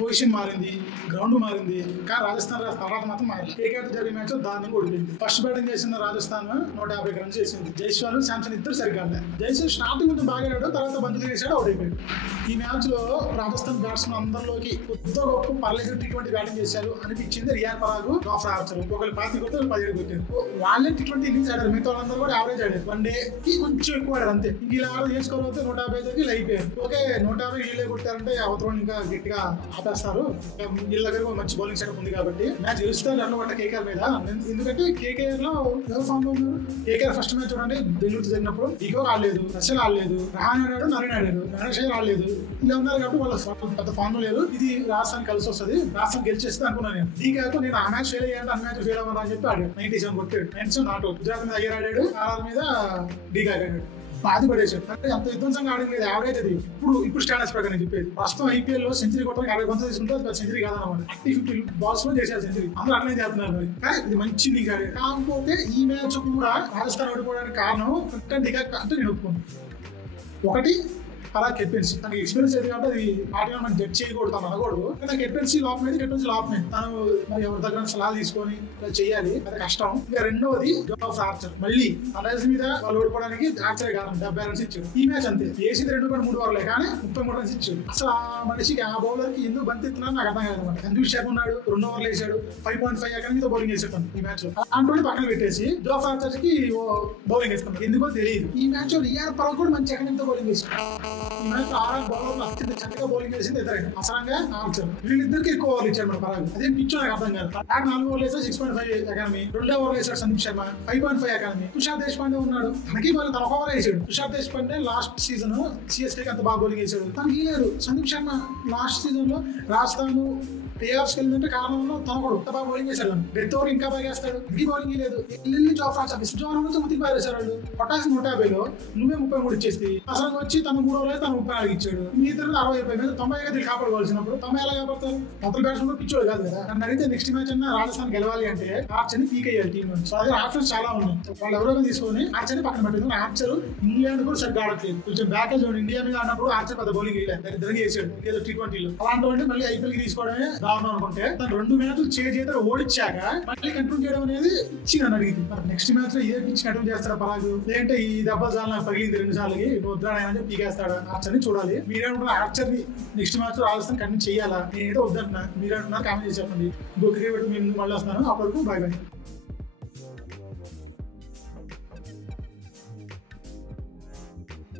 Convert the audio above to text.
Position మారింది, ground మారింది, కానీ రాజస్థాన్ తర్వాత మాత్రం మారింది. కేకేఆర్ జరిగే మ్యాచ్ దారుణంగా ఓడిపోయింది. ఫస్ట్ బ్యాటింగ్ చేసిన రాజస్థాన్ 150 రన్స్ చేసింది. జైస్వాల్, శాంసన్ ఇద్దరు సరిగ్గా జైస్వాల్ స్టార్టింగ్ కొంచెం బాగా ఆడాడు, తర్వాత బంద్ చేసాడు, అవుట్ అయిపోయాడు. ఈ మ్యాచ్ లో రాజస్థాన్ బ్యాట్స్మెన్ అందరిలోకి కొద్ది గొప్ప పర్లేదు T20 బ్యాటింగ్ చేశారు అనిపించింది రియాన్ పరాగ్, జాఫ్రా ఆర్చర్. ఒకళ్ళు 5 కొట్టారు, 17 కొట్టారు. వాళ్ళే T20 ఇన్నింగ్స్ ఆడారు, మిగతా వాళ్ళందరూ కూడా యావరేజ్ ఆడారు. వన్ డే కి కొంచెం ఎక్కువ ఆడారు అంతే. ఇలా ఆడ చేసుకోకపోతే 150 అయిపోయారు. ఓకే 150 వీళ్ళే కొట్టారంటే అవతల ఇంకా గట్టిగా ఆపేస్తారు. వీళ్ళ దగ్గర మంచి బౌలింగ్ సెటప్ ఉంది కాబట్టి మ్యాచ్ గెలుస్తారు అన్నమాట కేకేఆర్ మీద. ఎందుకంటే కేకేఆర్ లో ఎవరు ఫామ్ లో ఉన్నారు. కేకేఆర్ ఫస్ట్ మ్యాచ్ చూడండి బెంగళూరు జరిగినప్పుడు డిగో ఆడలేదు, రసల్ ఆడలేదు, రహాన్ ఆడాడు, నరీన్ ఆడాడు, రణశేఖర్ ఆడలేదు. ఇలా ఉన్నారు కాబట్టి వాళ్ళ పెద్ద ఫామ్ లో లేదు. ఇది రాజస్థాన్ కలిసి వస్తుంది, రాజస్థాన్ గెలిచేస్తే అనుకున్నాను నేను. డీకాతో నేను ఆ మ్యాచ్ ఫెయిల్ అయ్యాను, ఆ మ్యాచ్ ఫెయిల్ అవ్వను అని చెప్పి ఆడాడు. 97 కొట్టాడు, 97 నాట్ అవుట్. గుజరాత్ మీద అయ్యర్ ఆడాడు, ఆర్ మీద డీకా ఆడాడు. బాధి పడేసాడు. అంటే అంత విధ్వంసంగా ఆడింది లేదు, యావరేజ్ అది. ఇప్పుడు స్టాండర్స్ ప్రకారం చెప్పేది. ప్రస్తుతం ఐపీఎల్ లో సెంచరీ కొట్టడానికి 60 బంతులు తీసుకుంటే అది సెంచరీ కాదన్నమాట. 50 బాల్స్ లో చేశారు సెంచరీ. అందరూ అట్లనే చేస్తున్నారు. మరి కానీ ఇది మంచి ఇన్నింగ్స్ ఆడాడు. కాకపోతే ఈ మ్యాచ్ కూడా రాజస్థాన్ ఓడిపోవడానికి కారణం అంటే నేను ఒప్పుకున్నాను. ఒకటి అలా కెప్టెన్సీ, తనకి ఎక్స్పీరియన్స్ అయితే కాబట్టి అది పార్టీలో మనం జడ్జ్ చేయకూడదు, తను అనకూడదు. కానీ కెప్టెన్సీ లోపమైంది, కెప్టెన్సీ లోపమైంది. తను మరి ఎవరి దగ్గర సలహాలు తీసుకొని చేయాలి, అది కష్టం. ఇంకా రెండవది జాఫ్రా ఆర్చర్. మళ్ళీ సన్రైజర్స్ మీద వాళ్ళు ఓడిపోవడానికి ఆర్చరే కారణం. 70 రన్స్ ఇచ్చాడు. ఈ మ్యాచ్ అంతే, వేసింది 2.3 ఓవర్లే కానీ 33 రన్స్ ఇచ్చాడు. అసలు ఆ మనిషికి, ఆ బౌలర్ కి ఎందుకు బంతి ఎత్తున్నారో నాకు అర్థం కాదన్నమాట. సందీప్ శర్మ ఉన్నాడు, 2 ఓవర్లు వేసాడు, 5.5 ఎకరాలతో బౌలింగ్ వేసాడు ఈ మ్యాచ్ లో. అలాంటి పక్కన పెట్టేసి జాఫ్రా ఆర్చర్ కి బౌలింగ్ వేసుకున్నాడు. ఎందుకో తెలియదు. ఈ మ్యాచ్ లో రియాన్ పరాగ్ కూడా మంచి ఎకరాలతో బౌలింగ్ వేసాడు. ఈ మ్యాచ్ బౌలర్లు అత్యంత చక్కగా బౌలింగ్ చేసింది ఇద్దరైనా, అసలంగా ఆర్చర్. వీళ్ళిద్దరికి ఎక్కువ ఓవర్లు ఇచ్చాడు మన పరాగ్. అదే పిచ్ నాకు అర్థం కాదు. 4 ఓవర్లు వేసాడు 6.5 ఎకానమీ, 2 ఓవర్లు వేసాడు సందీప్ శర్మ 5.5 ఎకానమీ. తుషార్ దేశపాండే ఉన్నాడు, తనకి వాళ్ళు తన ఓవర్ వేసాడు. Tushar Deshpande last season CSK అంత బాగా బౌలింగ్ వేసాడు, తనకి లేదు. సందీప్ శర్మ లాస్ట్ సీజన్ లో రాజస్థాన్ ప్లేఆఫ్స్ వెళ్ళిందంటే కారణంలో తన కూడా బాగా బౌలింగ్ చేశాడు. డెత్ ఓవర్ ఇంకా బాగా వేస్తాడు, ఇది బౌలింగ్ లేదు. ఎల్లి జాఫ్రా ఆర్చర్ విశ్వజానం ముతికి పారేశారు వాళ్ళు. పట్టాల్సిన 150లో నువ్వే 33 ఇచ్చేసి అసలు వచ్చి తన 3 ఓవర్లు తను 34 ఇచ్చాడు. మీ ఇద్దరు 60 మీద 90 కాపాడుకోవాల్సినప్పుడు 90 ఎలా కాపాడతారు? మొదటి బ్యాట్స్మెన్ పిచ్చోడు కాదు కదా. నన్ను అడిగితే నెక్స్ట్ మ్యాచ్ అన్నా రాజస్థాన్ గెలవాలి అంటే ఆర్చర్ ని పీక్ అయ్యాలి టీం. సో అదే ఆప్షన్స్ చాలా ఉన్నాయి. వాళ్ళు ఎవరో తీసుకొని ఆర్చర్ ని పక్కన పెట్టారు. ఆర్చర్ ఇంగ్లాండ్ కూడా సరిగ్గా ఆడట్లేదు. కొంచెం బ్యాకేజ్ ఇండియా మీద ఆడినప్పుడు ఆర్చర్ పెద్ద బౌలింగ్ వేయలేదు, ఇద్దరికి చేసాడు ఏదో T20లో. అలాంటి మళ్ళీ ఐపీఎల్ కి తీసుకోవడమే దారుణం అనుకుంటే తను 2 మ్యాచ్లు చేత ఓడిచ్చాక మళ్ళీ కంటిన్యూ చేయడం అనేది ఇచ్చి నన్ను అడిగింది. నెక్స్ట్ మ్యాచ్ లో ఏ పిచ్ కంటిన్యూ చేస్తాడా పరాగు, లేదంటే ఈ దెబ్బల చాలా పగిలింది 2 సార్లకి వద్దాడని పీకేస్తాడా ఆర్చర్ ని చూడాలి. మీరేమంటున్నారు ఆర్చర్ ని నెక్స్ట్ మ్యాచ్ లో రాజస్థాన్ కంటిన్యూ చేయాలా? నేనైతే వద్దంటున్నా, మీరేమంటున్నారు కామెంట్ చేసి చెప్పండి. ఇంకొక క్రికెట్ మేము మళ్ళీ వస్తున్నాను. అప్పటికు బై బై.